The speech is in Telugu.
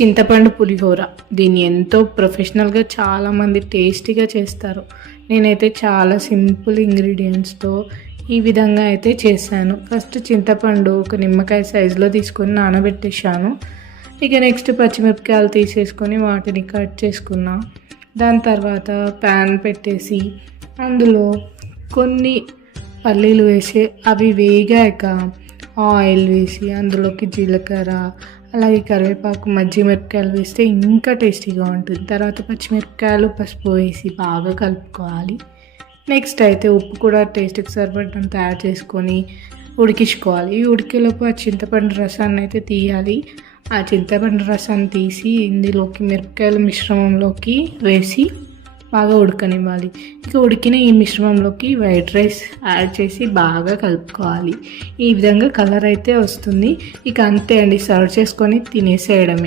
చింతపండు పులిహోర. దీన్ని ఎంతో ప్రొఫెషనల్గా చాలామంది టేస్టీగా చేస్తారు. నేనైతే చాలా సింపుల్ ఇంగ్రీడియంట్స్తో ఈ విధంగా అయితే చేశాను. ఫస్ట్ చింతపండు ఒక నిమ్మకాయ సైజులో తీసుకొని నానబెట్టేసాను. ఇక నెక్స్ట్ పచ్చిమిరపకాయలు తీసేసుకొని వాటిని కట్ చేసుకున్నా. దాని తర్వాత ప్యాన్ పెట్టేసి అందులో కొన్ని పల్లీలు వేసి అవి వేగాక ఆయిల్ వేసి అందులోకి జీలకర్ర అలాగే కరివేపాకు మిరపకాయలు వేస్తే ఇంకా టేస్టీగా ఉంటుంది. తర్వాత పచ్చిమిరపకాయలు పసుపు వేసి బాగా కలుపుకోవాలి. నెక్స్ట్ అయితే ఉప్పు కూడా టేస్ట్కి సరిపడినంత యాడ్ చేసుకొని ఉడికించుకోవాలి. ఈ ఉడికేలోపు ఆ చింతపండు రసాన్ని అయితే తీయాలి. ఆ చింతపండు రసాన్ని తీసి ఇందులోకి మిరపకాయల మిశ్రమంలోకి వేసి బాగా ఉడకనివ్వాలి. ఇక ఉడికిన ఈ మిశ్రమంలోకి వైట్ రైస్ యాడ్ చేసి బాగా కలుపుకోవాలి. ఈ విధంగా కలర్ అయితే వస్తుంది. ఇక అంతే అండి, సర్వ్ చేసుకొని తినేసేయడమే.